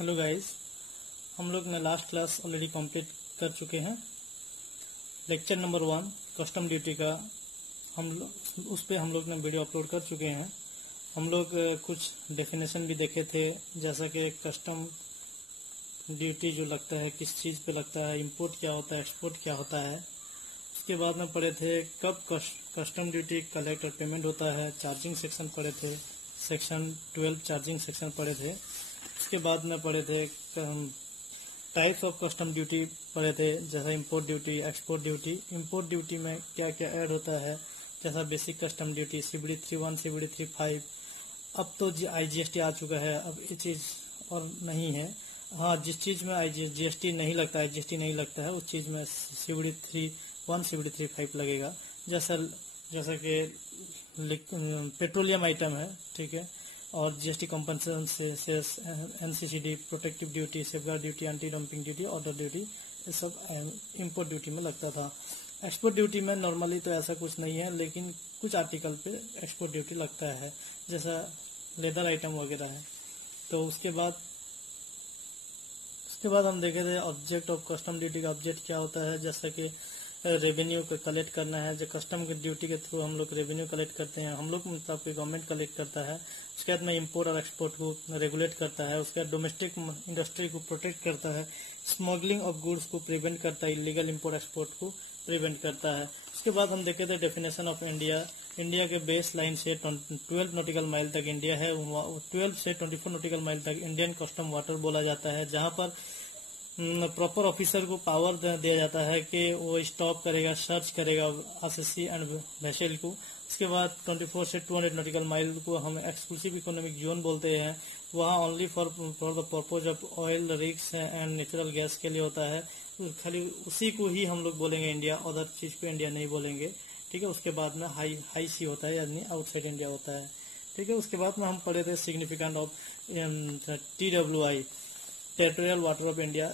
Hello guys, हम लोग ने लास्ट क्लास ऑलरेडी कंप्लीट कर चुके हैं। लेक्चर नंबर 1 कस्टम ड्यूटी का उस पे हम लोग ने वीडियो अपलोड कर चुके हैं। हम लोग कुछ डेफिनेशन भी देखे थे, जैसा कि कस्टम ड्यूटी जो लगता है किस चीज़ पे लगता है, इंपोर्ट क्या होता है, एक्सपोर्ट क्या होता है। उसके बाद में पढ़े थे कब कस्टम ड्यूटी कलेक्ट और पेमेंट होता है। चार्जिंग सेक्शन पढ़े थे, सेक्शन 12 चार्जिंग सेक्शन पढ़े थे। उसके बाद में पढ़े थे टाइप्स ऑफ कस्टम ड्यूटी पढ़े थे, जैसा import duty, export duty. Import duty में क्या क्या ऐड होता है, जैसा basic custom duty, CBD 3.1, CBD 3.5। अब तो IGST आ चुका है, अब ये चीज़ और नहीं है। हाँ, जिस चीज़ में IGST नहीं लगता है, GST नहीं लगता है, उस चीज़ में CBD 3.1, CBD 3.5 लगेगा। जैसा कि पेट्रोलियम आइटम है, ठीक है, और GST कंपनसेशन से NCCD, protective duty, safeguard duty, anti dumping duty, order duty, ये सब इंपोर्ट ड्यूटी में लगता था। एक्सपोर्ट ड्यूटी में नॉर्मली तो ऐसा कुछ नहीं है, लेकिन कुछ आर्टिकल पे एक्सपोर्ट ड्यूटी लगता है, जैसा लेदर आइटम वगैरह है। तो उसके बाद हम देखे थे ऑब्जेक्ट ऑफ कस्टम ड्यूटी का ऑब्जेक्ट क्या होता है, जैसा कि रेवेन्यू को कलेक्ट करना है। जो कस्टम की ड्यूटी के थ्रू हम लोग रेवेन्यू कलेक्ट करते हैं, हम लोग मतलब कि गवर्नमेंट कलेक्ट करता है। उसके बाद में इंपोर्ट और एक्सपोर्ट को रेगुलेट करता है। उसके बाद डोमेस्टिक इंडस्ट्री को प्रोटेक्ट करता है। स्मगलिंग ऑफ गुड्स को प्रिवेंट करता है, इलीगल इंपोर्ट एक्सपोर्ट को प्रिवेंट करता है। उसके बाद हम देखे थे डेफिनेशन ऑफ इंडिया। इंडिया के बेस लाइन से 12 नॉटिकल माइल तक इंडिया है, 12 से 24 नॉटिकल माइल तक इंडियन कस्टम वाटर बोला जाता है, जहां पर प्रॉपर ऑफिसर को पावर दिया जाता है कि वो स्टॉप करेगा, सर्च करेगा RCC एंड वेसल को। उसके बाद 24 से 200 नॉटिकल माइल को हम एक्सक्लूसिव इकोनॉमिक जोन बोलते हैं। वहाँ only for the purpose of oil rigs and natural gas के लिए होता है। खाली उसी को ही हम लोग बोलेंगे इंडिया, अदर चीज को इंडिया नहीं बोलेंगे, ठीक है। उसके बाद में हाई सी होता है, यानी आउटसाइड इंडिया होता है, ठीक है। उसके बाद में हम पढ़े थे significant of TWI, territorial water of India.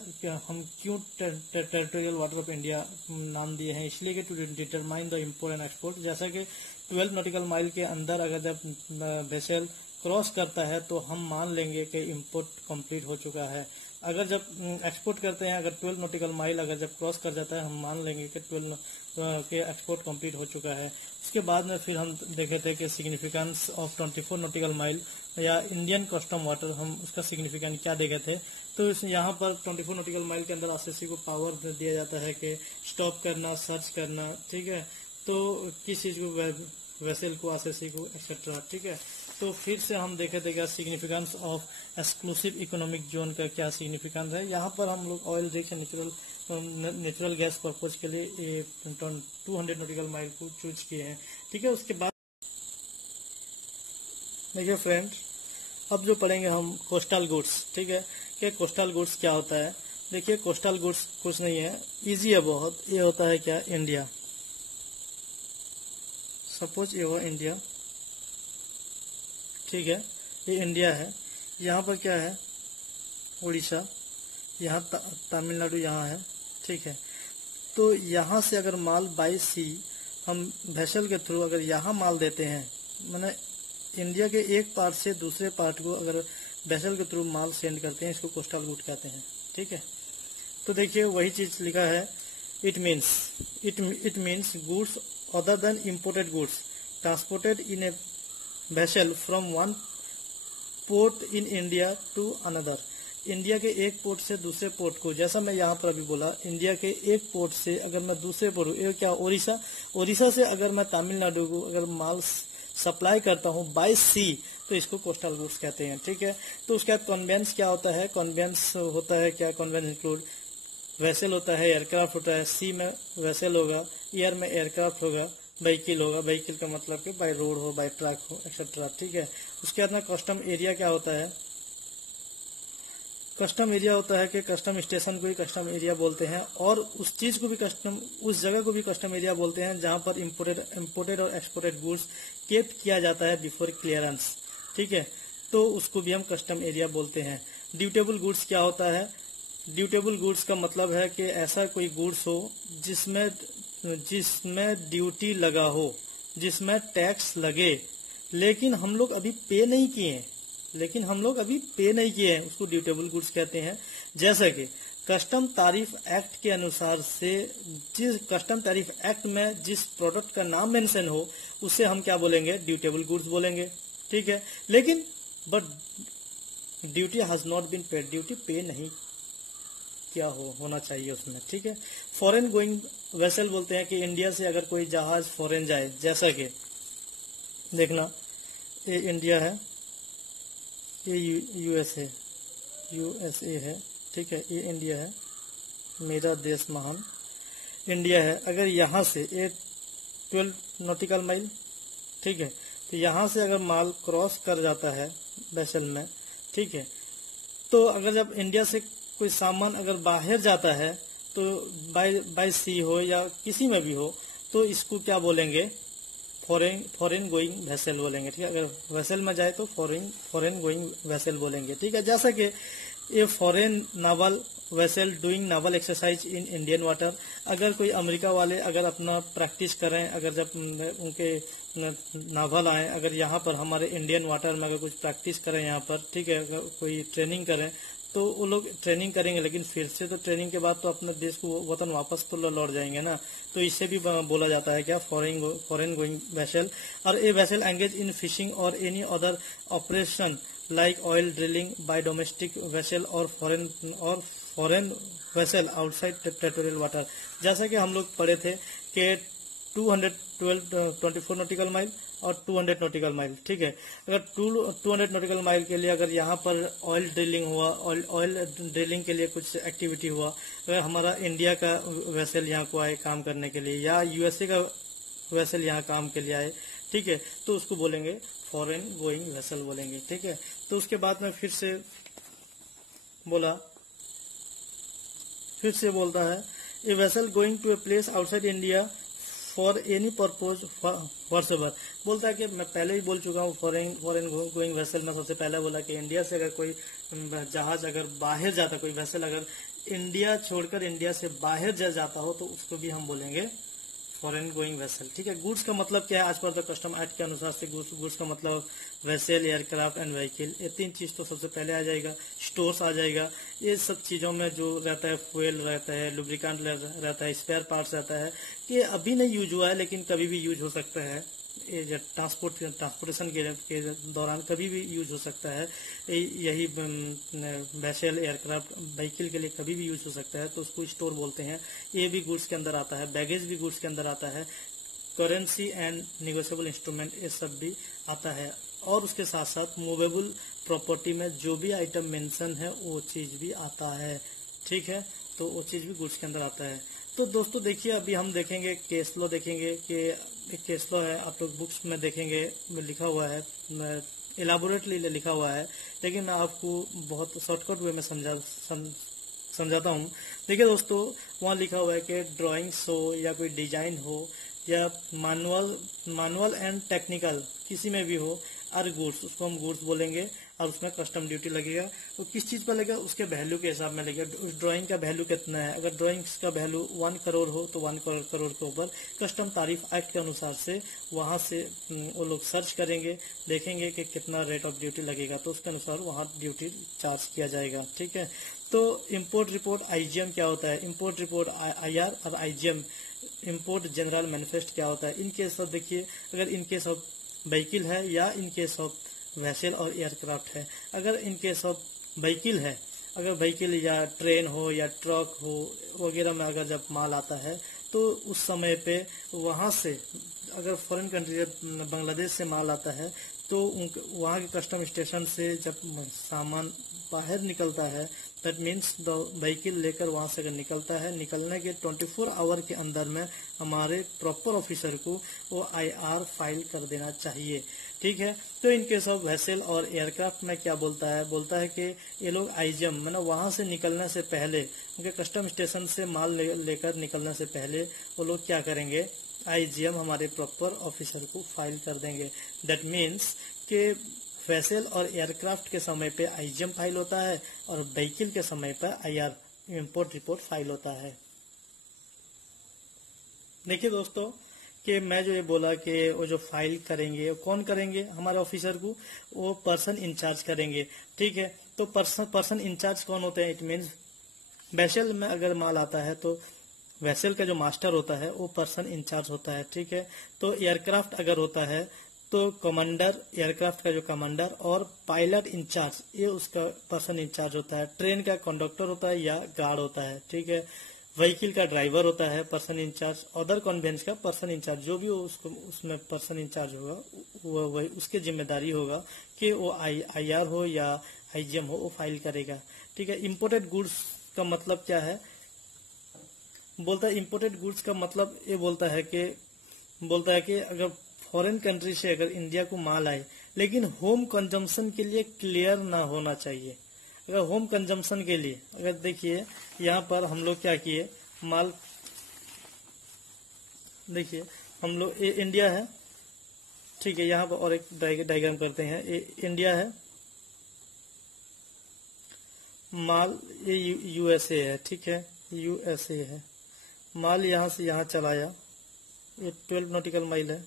हम क्यों टेरिटोरियल वाटर ऑफ इंडिया नाम दिए हैं, इसलिए कि to determine the import and export. जैसा कि 12 नॉटिकल माइल के अंदर अगर जब वेसल क्रॉस करता है तो हम मान लेंगे कि इंपोर्ट कंप्लीट हो चुका है। अगर जब एक्सपोर्ट करते हैं, अगर 12 नॉटिकल माइल अगर जब क्रॉस कर जाता है, हम मान लेंगे कि 12 के एक्सपोर्ट कंप्लीट हो चुका है। उसके बाद में फिर हम देखे थे कि सिग्निफिकेंस ऑफ 24 नॉटिकल माइल या इंडियन कस्टम वाटर, हम उसका सिग्निफिकेंस क्या देखे थे। तो यहाँ पर 24 नॉटिकल माइल के अंदर RCC को पावर दिया जाता है कि स्टॉप करना, सर्च करना, ठीक है। तो किस चीज को, वेसल को, RCC को, एक्सेट्रा, ठीक है। तो फिर से हम देखे थे क्या significance of exclusive economic zone का क्या सिग्निफिकेंस है। यहाँ पर हम लोग oil rich natural gas purpose के लिए 200 नॉटिकल माइल को चूज किए हैं, ठीक है। उसके बाद देखिए फ्रेंड, अब जो पढ़ेंगे हम कोस्टल गुड्स, ठीक है। कि कोस्टल गुड्स क्या होता है। देखिए कोस्टल गुड्स कुछ नहीं है, इजी है बहुत। ये होता है क्या, इंडिया। सपोज ये हुआ इंडिया, ठीक है, ये इंडिया है। यहाँ पर क्या है, उड़ीसा, यहाँ तमिलनाडु यहाँ है, ठीक है। तो यहाँ से अगर माल बाई सी हम वेसल के थ्रू अगर यहाँ माल देते हैं, मैंने इंडिया के एक पार्ट से दूसरे पार्ट को अगर वेसल के थ्रू माल सेंड करते हैं, इसको कोस्टल गुड कहते हैं, ठीक है। तो देखिए वही चीज लिखा है, it means goods other than imported goods transported in a vessel from one port in India to another. India के एक पोर्ट से दूसरे पोर्ट को, जैसा मैं यहाँ पर अभी बोला, इंडिया के एक पोर्ट से अगर मैं दूसरे पोर्ट, ये क्या, ओडिशा से अगर मैं तमिलनाडु को अगर माल सप्लाई करता हूँ बाय सी, तो इसको कोस्टल गुड्स कहते हैं, ठीक है। तो उसके बाद कन्वेंस क्या होता है, कन्वेंस होता है क्या, कन्वेंस इंक्लूड वेसल होता है, एयरक्राफ्ट होता है, सी में वेसल होगा, एयर में एयरक्राफ्ट होगा, व्हीकल होगा, व्हीकल का मतलब कि बाय रोड हो, बाय ट्रक हो, एक्सेट्रा, ठीक है। उसके बाद में कस्टम एरिया क्या होता है, कस्टम एरिया होता है कि कस्टम स्टेशन को ही कस्टम एरिया बोलते हैं, और उस चीज को भी कस्टम, उस जगह को भी कस्टम एरिया बोलते हैं जहां पर इंपोर्टेड और एक्सपोर्टेड गुड्स केप्ट किया जाता है बिफोर क्लियरेंस, ठीक है। तो उसको भी हम कस्टम एरिया बोलते हैं। ड्यूटेबल गुड्स क्या होता है, ड्यूटेबल गुड्स का मतलब है कि ऐसा कोई गुड्स हो जिसमें ड्यूटी लगा हो, जिसमें टैक्स लगे, लेकिन हम लोग अभी पे नहीं किए, लेकिन हम लोग अभी पे नहीं किए हैं, उसको ड्यूटेबल गुड्स कहते हैं। जैसे कि कस्टम तारीफ एक्ट के अनुसार से जिस कस्टम तारीफ एक्ट में जिस प्रोडक्ट का नाम मेंशन हो उसे हम क्या बोलेंगे, ड्यूटेबल गुड्स बोलेंगे, ठीक है। लेकिन but duty has not been paid, duty pay नहीं क्या होना चाहिए उसमें, ठीक है। फॉरेन गोइंग वेसल बोलते हैं कि इंडिया से अगर कोई जहाज फॉरेन जाए, जैसा कि देखना ये इंडिया है, ये यूएसए है, ठीक है, ये इंडिया है, मेरा देश महान इंडिया है। अगर यहाँ से ये 12 नॉटिकल माइल, ठीक है, तो यहाँ से अगर माल क्रॉस कर जाता है वेसल में, ठीक है, तो अगर जब इंडिया से कोई सामान अगर बाहर जाता है तो बाय सी हो या किसी में भी हो, तो इसको क्या बोलेंगे, फॉरेन गोइंग वेसल बोलेंगे, ठीक है। अगर वेसल में जाए तो फॉरेन गोइंग वेसल बोलेंगे, ठीक है। जैसा कि ये foreign novel vessel doing novel exercise in Indian water, अगर कोई अमेरिका वाले अगर अपना प्रैक्टिस करें, अगर जब उनके नावल आए, अगर यहाँ पर हमारे इंडियन वाटर में अगर कुछ प्रैक्टिस करें यहाँ पर, ठीक है, अगर कोई ट्रेनिंग करें तो वो लोग ट्रेनिंग करेंगे, लेकिन फिर से तो ट्रेनिंग के बाद तो अपने देश को वतन वापस तो लौट जाएंगे ना, तो इससे भी बोला जाता है क्या, foreign going vessel. Or a vessel engage in fishing or any other operation like oil drilling by domestic vessel or foreign vessel outside territorial water. जैसा कि हम लोग पढ़े थे कि 24 नॉटिकल माइल और 200 नॉटिकल माइल, ठीक है। अगर 200 नॉटिकल माइल के लिए अगर यहाँ पर ऑयल ड्रिलिंग हुआ, ऑयल ड्रिलिंग के लिए कुछ एक्टिविटी हुआ, अगर हमारा इंडिया का वेसल यहाँ को आए काम करने के लिए या यूएसए का वेसल यहाँ काम के लिए आए, ठीक है, तो उसको बोलेंगे फॉरेन गोइंग वेसल बोलेंगे, ठीक है। तो उसके बाद में फिर से बोलता है a vessel going to a place outside India for any purpose whatsoever. बोलता है कि मैं पहले ही बोल चुका हूँ, फॉरेन गोइंग वेसल में सबसे पहले बोला कि इंडिया से अगर कोई जहाज अगर बाहर जाता, कोई वेसल अगर इंडिया छोड़कर इंडिया से बाहर जाता हो, तो उसको भी हम बोलेंगे फॉरेन गोइंग वेसल, ठीक है। गुड्स का मतलब क्या है, आज पर द कस्टम एक्ट के अनुसार से गुड्स का मतलब वेसल, एयरक्राफ्ट एंड व्हीकल, ये 3 चीज तो सबसे पहले आ जाएगा। स्टोर्स आ जाएगा, ये सब चीजों में जो रहता है, फ्यूल रहता है, लुब्रिकेंट रहता है, स्पेयर पार्ट्स रहता है, ये अभी नहीं यूज हुआ है लेकिन कभी भी यूज हो सकता है। ये ट्रांसपोर्टेशन के दौरान कभी भी यूज हो सकता है। यही वेसल, एयरक्राफ्ट, व्हीकल के लिए कभी भी यूज हो सकता है, तो उसको स्टोर बोलते हैं। ये भी गुड्स के अंदर आता है। बैगेज भी गुड्स के अंदर आता है। करेंसी एंड निगोशिएबल इंस्ट्रूमेंट, ये सब भी आता है। और उसके साथ साथ मूवेबल प्रॉपर्टी में जो भी आइटम मेंशन है वो चीज भी आता है, ठीक है, तो वो चीज भी गुड्स के अंदर आता है। तो दोस्तों देखिए, अभी हम देखेंगे केस लॉ, देखेंगे कि एक केस लॉ है, आप लोग बुक्स में देखेंगे लिखा हुआ है, इलाबोरेटली लिखा हुआ है, लेकिन मैं आपको बहुत शॉर्टकट वे में समझाता हूँ। देखिए दोस्तों, वहाँ लिखा हुआ है कि ड्राइंग्स हो या कोई डिजाइन हो या मैनुअल एंड टेक्निकल किसी में भी हो, आर गुड्स, उसको हम गुड्स बोलेंगे और उसमें कस्टम ड्यूटी लगेगा। तो किस चीज पर लगेगा, उसके वैल्यू के हिसाब में लगेगा। उस ड्राइंग का वैल्यू कितना है, अगर ड्राइंग्स का वैल्यू 1 करोड़ हो तो 1 करोड़ के ऊपर कस्टम तारीफ एक्ट के अनुसार से वहां से वो लोग सर्च करेंगे, देखेंगे कि कितना रेट ऑफ ड्यूटी लगेगा, तो उसके अनुसार वहां ड्यूटी चार्ज किया जाएगा, ठीक है। तो इम्पोर्ट रिपोर्ट आईजीएम क्या होता है, इम्पोर्ट रिपोर्ट आईआर और आईजीएम इम्पोर्ट जनरल मैनिफेस्ट क्या होता है। इनके सब देखिए, अगर इनकेस ऑफ व्हीकल है या इनकेस ऑफ वेसल और एयरक्राफ्ट है। अगर इनकेस ऑफ व्हीकल है, अगर व्हीकल या ट्रेन हो या ट्रक हो वगैरह में अगर जब माल आता है, तो उस समय पे वहां से अगर फॉरेन कंट्री बांग्लादेश से माल आता है, तो वहाँ के कस्टम स्टेशन से जब सामान बाहर निकलता है, दैट मीन्स द व्हीकल लेकर वहां से अगर निकलता है, निकलने के 24 आवर के अंदर में हमारे प्रॉपर ऑफिसर को वो आईआर फाइल कर देना चाहिए, ठीक है। तो इनके सब वेसल और एयरक्राफ्ट में क्या बोलता है कि ये लोग आईजीएम मतलब वहां से निकलने से पहले, उनके कस्टम स्टेशन से माल लेकर निकलने से पहले वो लोग क्या करेंगे, आईजीएम हमारे प्रॉपर ऑफिसर को फाइल कर देंगे। दैट मीन्स कि वेसल और एयरक्राफ्ट के समय पे आईजीएम फाइल होता है और व्हीकल के समय पर आईआर इम्पोर्ट रिपोर्ट फाइल होता है। देखिए दोस्तों कि मैं जो ये बोला कि वो जो फाइल करेंगे वो कौन करेंगे, हमारे ऑफिसर को वो पर्सन इंचार्ज करेंगे। ठीक है, तो पर्सन इंचार्ज कौन होते हैं? इट मीन्स वेसल में अगर माल आता है तो वेसल का जो मास्टर होता है वो पर्सन इंचार्ज होता है। ठीक है, तो एयरक्राफ्ट अगर होता है तो कमांडर, एयरक्राफ्ट का जो कमांडर और पायलट इंचार्ज ये उसका पर्सन इंचार्ज होता है। ट्रेन का कंडक्टर होता है या गार्ड होता है। ठीक है, व्हीकल का ड्राइवर होता है पर्सन इंचार्ज, अदर कन्वेंस का पर्सन इंचार्ज, जो भी उसको उसमें पर्सन इंचार्ज होगा वही उसकी जिम्मेदारी होगा कि वो IR हो या IGM हो वो फाइल करेगा। ठीक है, इम्पोर्टेड गुड्स का मतलब क्या है? बोलता है इम्पोर्टेड गुड्स का मतलब ये बोलता है कि अगर फॉरेन कंट्री से अगर इंडिया को माल आए लेकिन होम कंजम्पशन के लिए क्लियर ना होना चाहिए। अगर होम कंजम्पशन के लिए, अगर देखिए यहाँ पर हम लोग क्या किए, माल देखिए हम लोग ये इंडिया है। ठीक है, यहाँ पर और एक डायग्राम करते हैं। ये इंडिया है, माल ये USA है। ठीक है, USA है, माल यहाँ से यहाँ चलाया, ये 12 नॉटिकल माइल है।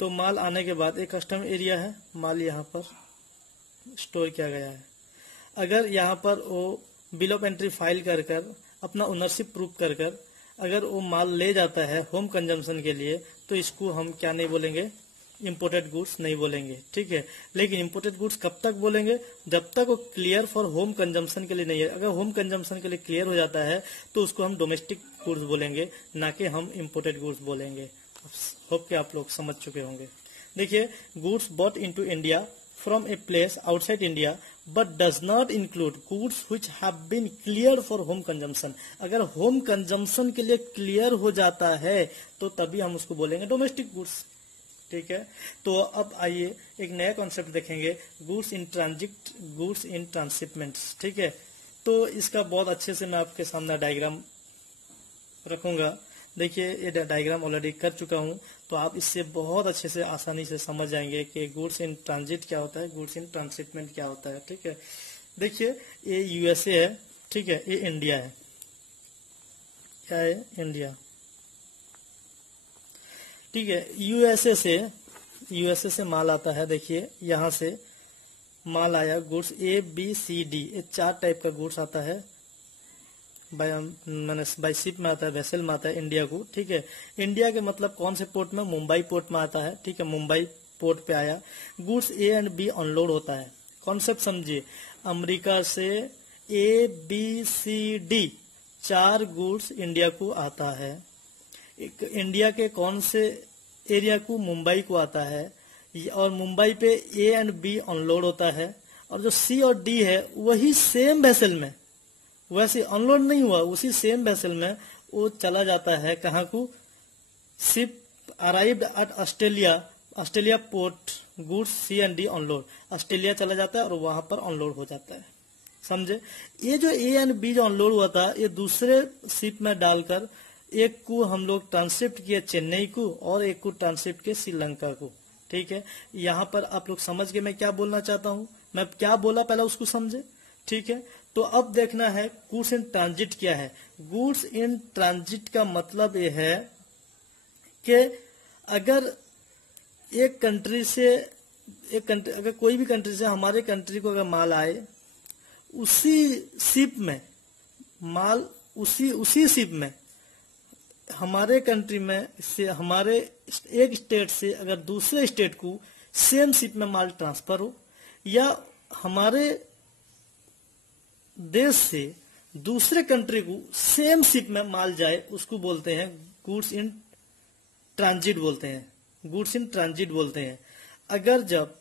तो माल आने के बाद एक कस्टम एरिया है, माल यहाँ पर स्टोर किया गया है। अगर यहाँ पर वो बिल ऑफ एंट्री फाइल कर अपना ओनरशिप प्रूव कर अगर वो माल ले जाता है होम कंजम्पशन के लिए तो इसको हम क्या नहीं बोलेंगे? इम्पोर्टेड गुड्स नहीं बोलेंगे। ठीक है, लेकिन इम्पोर्टेड गुड्स कब तक बोलेंगे? जब तक वो क्लियर फॉर होम कंजम्पशन के लिए नहीं है। अगर होम कंजम्पशन के लिए क्लियर हो जाता है तो उसको हम डोमेस्टिक गुड्स बोलेंगे, ना कि हम इम्पोर्टेड गुड्स बोलेंगे। होप कि आप लोग समझ चुके होंगे। देखिए, goods bought into India from a place outside India but does not include goods which have been cleared for home consumption। अगर होम कंजम्पशन के लिए क्लियर हो जाता है तो तभी हम उसको बोलेंगे डोमेस्टिक गुड्स। ठीक है, तो अब आइए एक नया कॉन्सेप्ट देखेंगे, goods in transit, goods in transshipments. ठीक है, तो इसका बहुत अच्छे से मैं आपके सामने डायग्राम रखूंगा। देखिए ये डायग्राम ऑलरेडी कर चुका हूं, तो आप इससे बहुत अच्छे से आसानी से समझ जाएंगे कि गुड्स इन ट्रांजिट क्या होता है, गुड्स इन ट्रांसशिपमेंट क्या होता है। ठीक है, देखिए ये USA है। ठीक है, ये इंडिया है। क्या है? इंडिया। ठीक है, USA से माल आता है। देखिए यहाँ से माल आया, गुड्स ABCD, ये 4 टाइप का गुड्स आता है। बाय शिप में आता है, वेसल में आता है इंडिया को। ठीक है, इंडिया के मतलब कौन से पोर्ट में? मुंबई पोर्ट में आता है। ठीक है, मुंबई पोर्ट पे आया, goods A and B unload होता है। कॉन्सेप्ट समझिए, अमेरिका से ABCD 4 गुड्स इंडिया को आता है। इंडिया के कौन से एरिया को? मुंबई को आता है, और मुंबई पे A एंड B अनलोड होता है, और जो C और D है वही सेम वेसल में, वैसे अनलोड नहीं हुआ, उसी सेम वेसल में वो चला जाता है। कहाँ को? Ship arrived at Australia port, goods C and D unload, Australia चला जाता है और वहां पर अनलोड हो जाता है। समझे? ये जो A एंड B जो अनलोड हुआ था ये दूसरे शिप में डालकर एक को हम लोग ट्रांसशिफ्ट किए चेन्नई को और एक को ट्रांसशिफ्ट किए श्रीलंका को। ठीक है, यहाँ पर आप लोग समझ गए मैं क्या बोलना चाहता हूँ? मैं क्या बोला पहले उसको समझे। ठीक है, तो अब देखना है गुड्स इन ट्रांजिट क्या है। गुड्स इन ट्रांजिट का मतलब यह है कि अगर एक कंट्री से अगर कोई भी कंट्री से हमारे कंट्री को अगर माल आए, उसी शिप में माल उसी शिप में हमारे कंट्री में से हमारे एक स्टेट से अगर दूसरे स्टेट को सेम शिप में माल ट्रांसफर हो, या हमारे देश से दूसरे कंट्री को सेम शिप में माल जाए, उसको बोलते हैं गुड्स इन ट्रांजिट बोलते हैं। गुड्स इन ट्रांजिट बोलते हैं। अगर जब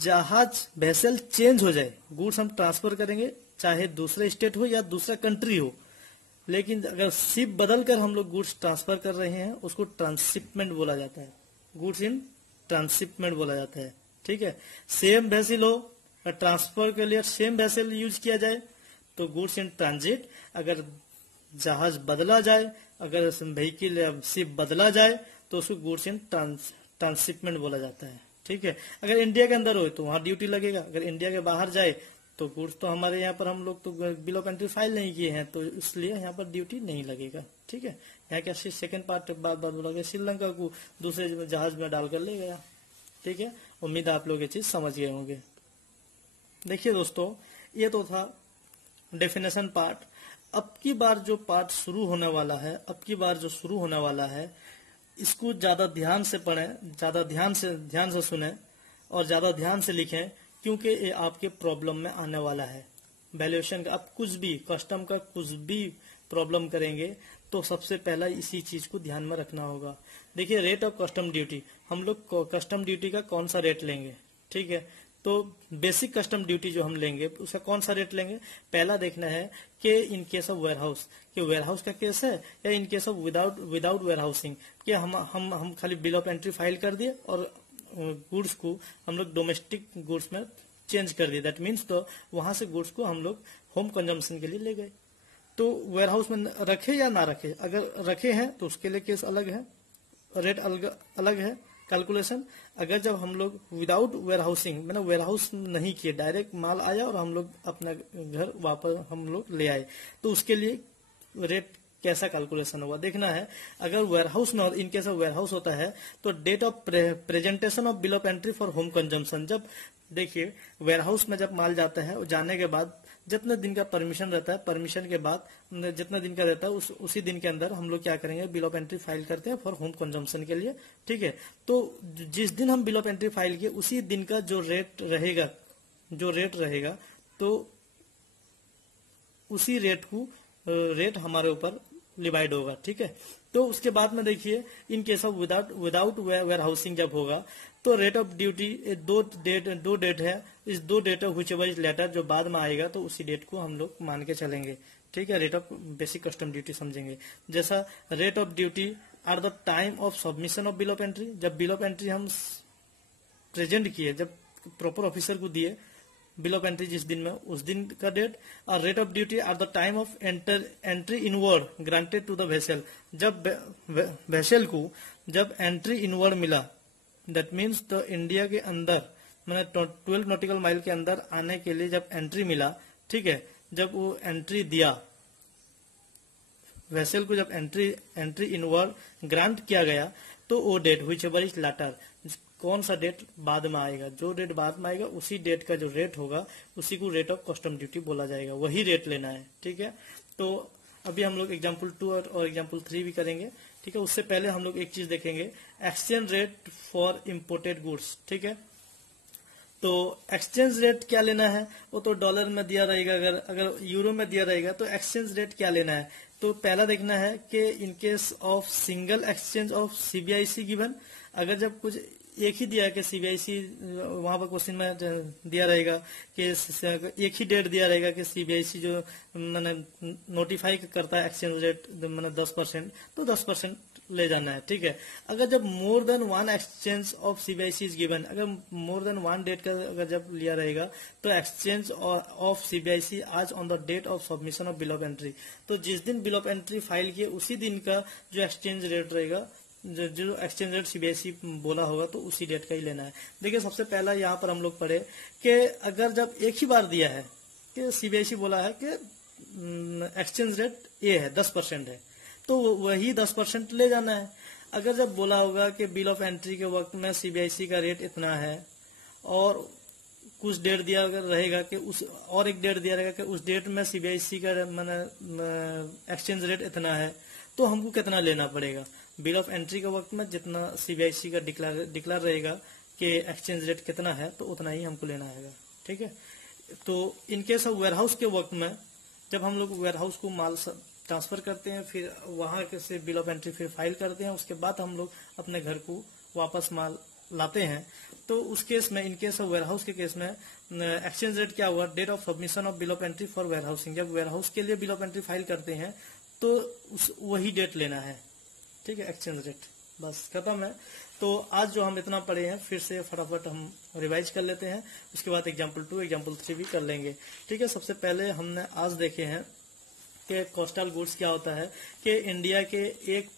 जहाज वेसल चेंज हो जाए, गुड्स हम ट्रांसफर करेंगे चाहे दूसरे स्टेट हो या दूसरा कंट्री हो, लेकिन अगर शिप बदल कर हम लोग गुड्स ट्रांसफर कर रहे हैं उसको ट्रांसशिपमेंट बोला जाता है। गुड्स इन ट्रांसशिपमेंट बोला जाता है। ठीक है, सेम वेसल हो, ट्रांसफर के लिए सेम वेसल यूज किया जाए तो गुड्स इन ट्रांजिट। अगर जहाज बदला जाए, अगर व्हीकल या शिप बदला जाए तो उसको गुड्स इन ट्रांसशिपमेंट बोला जाता है। ठीक है, अगर इंडिया के अंदर हो तो वहां ड्यूटी लगेगा, अगर इंडिया के बाहर जाए तो गुड्स तो हमारे यहाँ पर हम लोग तो बिल ऑफ एंट्री फाइल नहीं किए हैं तो इसलिए यहाँ पर ड्यूटी नहीं लगेगा। ठीक है, यहाँ क्या सेकंड पार्ट बात बात बोला गया, श्रीलंका को दूसरे जहाज में डालकर ले गया। ठीक है, उम्मीद है आप लोग ये चीज समझ गए होंगे। देखिए दोस्तों, ये तो था डेफिनेशन पार्ट। अब की बार जो पार्ट शुरू होने वाला है, अब की बार जो शुरू होने वाला है, इसको ज्यादा ध्यान से पढ़ें, ज्यादा ध्यान से सुने और ज्यादा ध्यान से लिखें, क्योंकि ये आपके प्रॉब्लम में आने वाला है। वैल्यूएशन का आप कुछ भी कस्टम का कुछ भी प्रॉब्लम करेंगे तो सबसे पहला इसी चीज को ध्यान में रखना होगा। देखिए, रेट ऑफ कस्टम ड्यूटी, हम लोग कस्टम ड्यूटी का कौन सा रेट लेंगे। ठीक है, तो बेसिक कस्टम ड्यूटी जो हम लेंगे उसका कौन सा रेट लेंगे, पहला देखना है कि इन केस ऑफ वेयरहाउस, कि वेयरहाउस का केस है या इन केस ऑफ विदाउट वेयरहाउसिंग, कि हम खाली बिल ऑफ एंट्री फाइल कर दिए और गुड्स को हम लोग डोमेस्टिक गुड्स में चेंज कर दिए। दैट मीन्स तो वहां से गुड्स को हम लोग होम कंजम्पशन के लिए ले गए, तो वेयरहाउस में रखे या ना रखे, अगर रखे हैं तो उसके लिए केस अलग है, रेट अलग है, कैलकुलेशन। अगर जब हम लोग विदाउट वेयरहाउसिंग, मैंने वेयरहाउस नहीं किए, डायरेक्ट माल आया और हम लोग अपना घर वापस हम लोग ले आए, तो उसके लिए रेट कैसा कैलकुलेशन होगा देखना है। अगर वेयरहाउस में, इन केस ऑफ वेयरहाउस होता है तो date of presentation of bill of entry for home consumption, जब देखिए वेयरहाउस में जब माल जाता है और जाने के बाद जितने दिन का परमिशन रहता है, परमिशन के बाद जितना दिन का रहता है उसी दिन के अंदर हम लोग क्या करेंगे, बिल ऑफ एंट्री फाइल करते हैं फॉर होम कंजम्पशन के लिए। ठीक है, तो जिस दिन हम बिल ऑफ एंट्री फाइल किए उसी दिन का जो रेट रहेगा तो उसी रेट हमारे ऊपर डिवाइड होगा। ठीक है, तो उसके बाद में देखिए, in case of without warehousing जब होगा तो रेट ऑफ ड्यूटी दो डेट है, इस दो date of whichever is later जो बाद में आएगा तो उसी डेट को हम लोग मान के चलेंगे। ठीक है, rate of basic custom duty समझेंगे। जैसा rate of duty are the time of submission of bill of entry, जब बिल ऑफ एंट्री हम प्रेजेंट किए, जब प्रॉपर ऑफिसर को दिए बिल ऑफ एंट्री जिस दिन में, उस दिन का डेट। और rate of duty are the time of entry inward granted to the vessel, जब वेसल को जब एंट्री इनवर्ड मिला, दैट मीन्स द इंडिया के अंदर, मैंने 12 नॉटिकल माइल के अंदर आने के लिए जब एंट्री मिला, ठीक है, जब वो एंट्री दिया वेसल को, जब एंट्री इनवर्ड ग्रांट किया गया, तो वो डेट व्हिचएवर इज लेटर, कौन सा डेट बाद में आएगा, जो डेट बाद में आएगा उसी डेट का जो रेट होगा उसी को रेट ऑफ कस्टम ड्यूटी बोला जाएगा, वही रेट लेना है। ठीक है, तो अभी हम लोग एग्जाम्पल 2 और एग्जाम्पल 3 भी करेंगे। ठीक है, उससे पहले हम लोग एक चीज देखेंगे, exchange rate for imported goods. ठीक है, तो एक्सचेंज रेट क्या लेना है, वो तो डॉलर में दिया रहेगा, अगर यूरो में दिया रहेगा तो एक्सचेंज रेट क्या लेना है, तो पहला देखना है कि इन case of single exchange of CBIC given, अगर जब कुछ एक ही दिया है कि सीबीआईसी, वहां पर क्वेश्चन में दिया रहेगा कि एक ही डेट दिया रहेगा कि सीबीआईसी जो मैंने नोटिफाई करता है एक्सचेंज रेट मैंने 10%, तो 10% ले जाना है। ठीक है, अगर जब more than one exchange of CBIC is given, अगर मोर देन वन डेट का अगर जब लिया रहेगा तो एक्सचेंज ऑफ सीबीआईसी आज on the date of submission of bill of entry, तो जिस दिन बिल ऑफ एंट्री फाइल किए उसी दिन का जो एक्सचेंज रेट रहेगा, जो एक्सचेंज रेट सीबीआईसी बोला होगा तो उसी डेट का ही लेना है। देखिए, सबसे पहला यहाँ पर हम लोग पढ़े कि अगर जब एक ही बार दिया है कि सीबीआईसी बोला है कि एक्सचेंज रेट ये है 10% है, तो वही 10% ले जाना है। अगर जब बोला होगा कि बिल ऑफ एंट्री के वक्त में सीबीआईसी का रेट इतना है और कुछ डेट दिया रहेगा कि उस, और एक डेट दिया रहेगा कि उस डेट में सीबीआईसी का मैंने एक्सचेंज रेट इतना है, तो हमको कितना लेना पड़ेगा, बिल ऑफ एंट्री के वक्त में जितना सीबीआईसी का डिक्लेयर रहेगा कि एक्सचेंज रेट कितना है तो उतना ही हमको लेना है। ठीक है, तो इन केस ऑफ वेयरहाउस के वक्त में जब हम लोग वेयरहाउस को माल ट्रांसफर करते हैं, फिर वहां से बिल ऑफ एंट्री फिर फाइल करते हैं, उसके बाद हम लोग अपने घर को वापस माल लाते हैं, तो उस केस में, इन केस ऑफ वेयरहाउस के केस में एक्सचेंज रेट क्या हुआ, date of submission of bill of entry for warehousing, जब वेयरहाउस के लिए बिल ऑफ एंट्री फाइल करते हैं तो वही डेट लेना है। ठीक है, एक्सचेंज रेट, बस खत्म है। तो आज जो हम इतना पढ़े हैं फिर से फटाफट हम रिवाइज कर लेते हैं, उसके बाद एग्जाम्पल 2 एग्जाम्पल 3 भी कर लेंगे। ठीक है, सबसे पहले हमने आज देखे हैं कि कोस्टल गुड्स क्या होता है, कि इंडिया के एक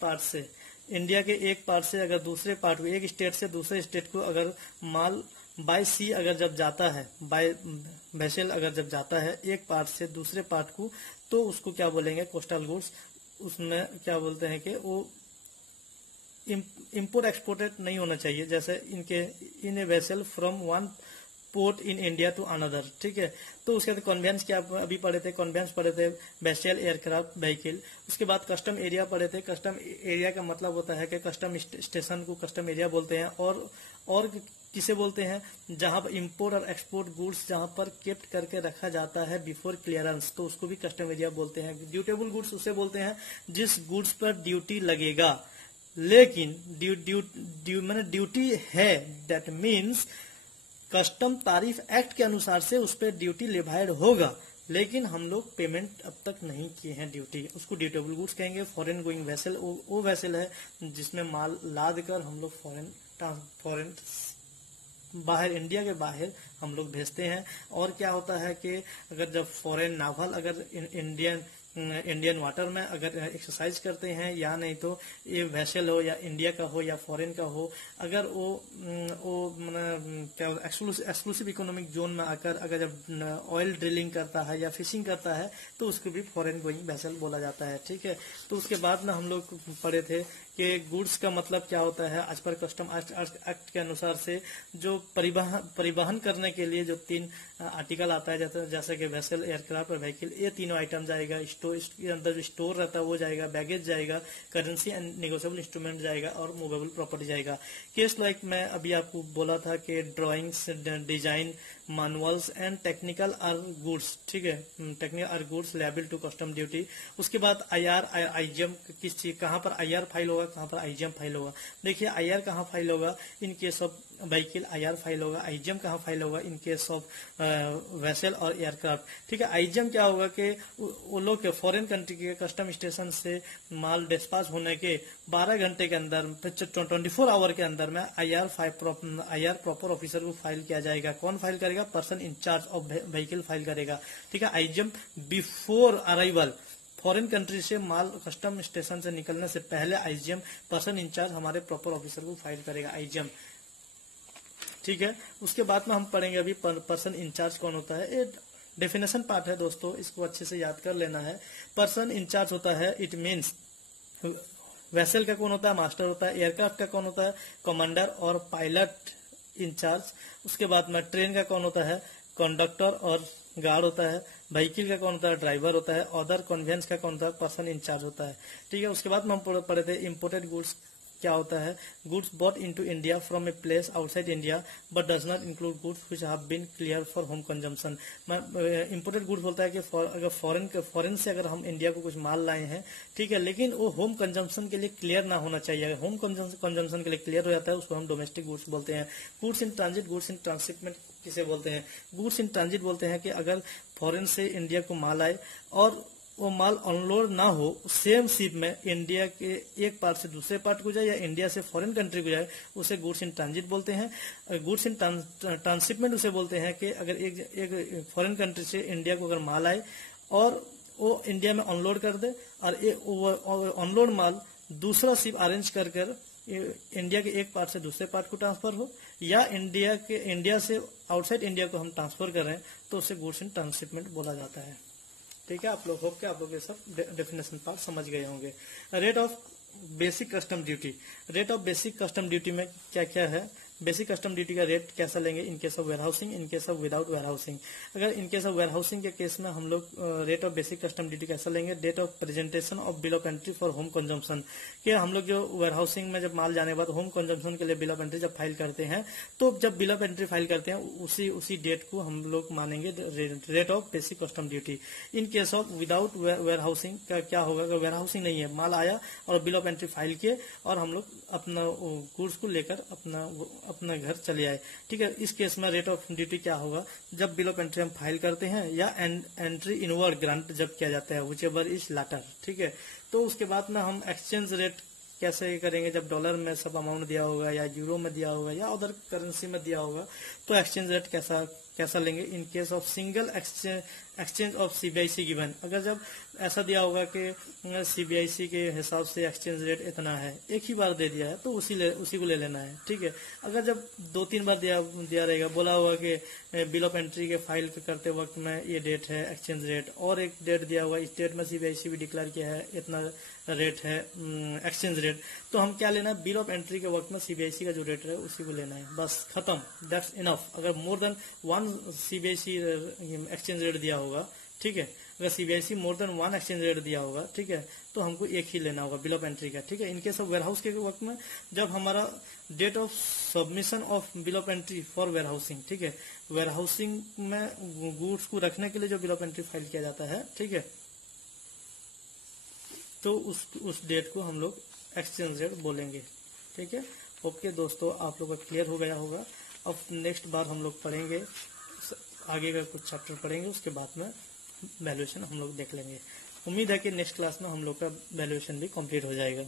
पार्ट से अगर दूसरे पार्ट को, एक स्टेट से दूसरे स्टेट को अगर माल बाय सी अगर जब जाता है, बाय वेसल अगर जब जाता है एक पार्ट से दूसरे पार्ट को, तो उसको क्या बोलेंगे, कोस्टल गुड्स। उसमें क्या बोलते हैं कि वो इम्पोर्ट एक्सपोर्टेड नहीं होना चाहिए, जैसे इनके in a vessel from one port in India to another, ठीक है। तो उसके बाद कॉन्वेंस क्या अभी पढ़े थे, कॉन्वेंस पढ़े थे, बेस्टियल एयरक्राफ्ट व्हीकल। उसके बाद कस्टम एरिया पढ़े थे। कस्टम एरिया का मतलब होता है कि कस्टम स्टेशन को कस्टम एरिया बोलते हैं, और किसे बोलते हैं, जहां पर इंपोर्ट और एक्सपोर्ट गुड्स जहां पर केप्ट करके रखा जाता है बिफोर क्लियरेंस, तो उसको भी कस्टम एरिया बोलते हैं। ड्यूटेबल गुड्स उसे बोलते हैं जिस गुड्स पर ड्यूटी लगेगा, लेकिन ड्यूटी है, दैट मीन्स कस्टम तारीफ एक्ट के अनुसार से उस पर ड्यूटी लिवाइड होगा, लेकिन हम लोग पेमेंट अब तक नहीं किए हैं ड्यूटी, उसको ड्यूटेबल गुड्स कहेंगे। फॉरेन गोइंग वेसल वो वेसल है जिसमें माल लाद कर हम लोग फॉरेन बाहर, इंडिया के बाहर हम लोग भेजते हैं। और क्या होता है कि अगर जब फॉरेन नावल अगर इंडियन वाटर में अगर एक्सरसाइज करते हैं, या नहीं तो ये वेसल हो या इंडिया का हो या फॉरेन का हो, अगर वो क्या एक्सक्लूसिव इकोनॉमिक जोन में आकर अगर जब ऑयल ड्रिलिंग करता है या फिशिंग करता है, तो उसको भी फॉरेन गोइंग वेसल बोला जाता है, ठीक है। तो उसके बाद में हम लोग पढ़े थे कि गुड्स का मतलब क्या होता है। आज पर कस्टम एक्ट के अनुसार से जो परिवहन करने के लिए जो 3 आर्टिकल आता है, जैसे कि वेसल, एयरक्राफ्ट और व्हीकल, ये तीनों आइटम जाएगा। इसके अंदर जो स्टोर रहता है वो जाएगा, बैगेज जाएगा, करेंसी एंड नेगोशिएबल इंस्ट्रूमेंट जाएगा, और मूवेबल प्रॉपर्टी जाएगा। केस लाइक मैं अभी आपको बोला था कि drawings, design, manuals and technical are goods, ठीक है, technical are goods liable to custom duty. उसके बाद आईजीएम किस चीज, कहां पर आईआर फाइल होगा, कहां पर आईजीएम फाइल होगा। देखिए आईआर कहां फाइल होगा, इन case of vehicle IR file होगा। आईजीएम कहां फाइल होगा, इन केस ऑफ वेसल और एयरक्राफ्ट, ठीक है। आईजीएम क्या होगा कि वो लोग के फॉरेन कंट्री के कस्टम स्टेशन से माल डिस्पैच होने के 12 घंटे के अंदर, 24 आवर के अंदर में आईआर प्रॉपर ऑफिसर को फाइल किया जाएगा। कौन फाइल करेगा, person in charge of vehicle file करेगा, ठीक है। IGM before arrival, foreign country से माल कस्टम स्टेशन से निकलने से पहले आईजीएम पर्सन इंचार्ज हमारे प्रॉपर ऑफिसर को फाइल करेगा, आईजीएम, ठीक है। उसके बाद में हम पढ़ेंगे अभी पर्सन इंचार्ज कौन होता है। ये डेफिनेशन पार्ट है दोस्तों, इसको अच्छे से याद कर लेना है। पर्सन इंचार्ज होता है, इट मीन्स वेसल का कौन होता है, मास्टर होता है। एयरक्राफ्ट का कौन होता है, कमांडर और पायलट इंचार्ज। उसके बाद में ट्रेन का कौन होता है, कंडक्टर और गार्ड होता है। व्हीकल का कौन होता है, ड्राइवर होता है। अदर कन्वेंस का कौन होता है, पर्सन इंचार्ज होता है, ठीक है। उसके बाद में हम पढ़े थे इम्पोर्टेड गुड्स क्या होता है, goods bought into India from a place outside India but does not include goods which have been cleared for home consumption. Imported goods बोलता है कि अगर फॉरेन से अगर हम इंडिया को कुछ माल लाए हैं, ठीक है, लेकिन वो होम कंजम्पशन के लिए क्लियर ना होना चाहिए। अगर होम कंजम्पशन के लिए क्लियर हो जाता है उसको हम डोमेस्टिक गुड्स बोलते हैं। Goods in transit, goods in transshipment किसे बोलते हैं, गुड्स इन ट्रांजिट बोलते हैं कि अगर फॉरेन से इंडिया को माल आए और वो माल अनलोड ना हो, सेम शिप में इंडिया के एक पार्ट से दूसरे पार्ट को जाए या इंडिया से फॉरेन कंट्री को जाए, उसे गुड्स इन ट्रांजिट बोलते हैं। गुड्स इन ट्रांसशिपमेंट उसे बोलते हैं कि अगर एक फॉरेन कंट्री से इंडिया को अगर माल आए और वो इंडिया में अनलोड कर दे और अनलोड माल दूसरा शिप अरेंज कर इंडिया के एक पार्ट से दूसरे पार्ट को ट्रांसफर हो, या इंडिया से आउटसाइड इंडिया को हम ट्रांसफर कर रहे हैं, तो उसे गुड्स इन ट्रांसशिपमेंट बोला जाता है, ठीक है। आप लोग होप के आप लोग ये सब डेफिनेशन पार्ट समझ गए होंगे। Rate of basic custom duty, rate of basic custom duty में क्या क्या है। बेसिक कस्टम ड्यूटी का रेट कैसा लेंगे, in case of warehousing, in case of without warehousing. अगर इन केस ऑफ वेयरहाउसिंग के केस में हम लोग rate of basic custom duty कैसा लेंगे, date of presentation of bill of entry for home consumption. कि हम लोग जो वेयरहाउसिंग में जब माल जाने के बाद होम कंजम्पशन के लिए बिल ऑफ एंट्री जब फाइल करते हैं, तो जब बिल ऑफ एंट्री फाइल करते हैं उसी डेट को हम लोग मानेंगे rate of basic custom duty. In case of without warehousing का क्या होगा, अगर वेयरहाउसिंग नहीं है, माल आया और बिल ऑफ एंट्री फाइल किए और हम लोग अपना गुड्स को लेकर अपना घर चले आए, ठीक है। इस केस में रेट ऑफ ड्यूटी क्या होगा, जब बिल ऑफ एंट्री हम फाइल करते हैं या एंट्री इनवर्ड ग्रांट जब किया जाता है, व्हिचएवर इज लैटर, ठीक है। तो उसके बाद में हम एक्सचेंज रेट कैसे करेंगे, जब डॉलर में सब अमाउंट दिया होगा या यूरो में दिया होगा या अदर करेंसी में दिया होगा तो एक्सचेंज रेट कैसा लेंगे in case of single exchange of CBIC given. अगर जब ऐसा दिया होगा कि सीबीआईसी के हिसाब से एक्सचेंज रेट इतना है, एक ही बार दे दिया है तो उसी को ले लेना है, ठीक है। अगर जब 2-3 बार दिया रहेगा, बोला होगा कि बिल ऑफ एंट्री के फाइल करते वक्त में ये डेट है एक्सचेंज रेट, और एक डेट दिया हुआ, इस डेट में सीबीआईसी भी डिक्लेयर किया है इतना रेट है एक्सचेंज रेट, तो हम क्या लेना है, बिल ऑफ एंट्री के वक्त में सीबीआईसी का जो रेट है उसी को लेना है, बस खत्म, दैट्स इनफ। अगर more than 1 CBIC exchange rate दिया होगा, ठीक है, अगर CBIC more than 1 exchange rate दिया होगा, ठीक है, तो हमको एक ही लेना होगा बिल ऑफ एंट्री का, ठीक है। इनकेस ऑफ वेयरहाउस के वक्त में जब हमारा date of submission of bill of entry for warehousing, ठीक है, वेयरहाउसिंग में गुड्स को रखने के लिए जो बिल ऑफ एंट्री फाइल किया जाता है, ठीक है, तो उस डेट को हम लोग एक्सचेंज रेट बोलेंगे, ठीक है। ओके दोस्तों, आप लोग का क्लियर हो गया होगा। अब नेक्स्ट बार हम लोग पढ़ेंगे, आगे का कुछ चैप्टर पढ़ेंगे, उसके बाद में वैल्यूएशन हम लोग देख लेंगे। उम्मीद है कि नेक्स्ट क्लास में हम लोग का वैल्यूएशन भी कंप्लीट हो जाएगा।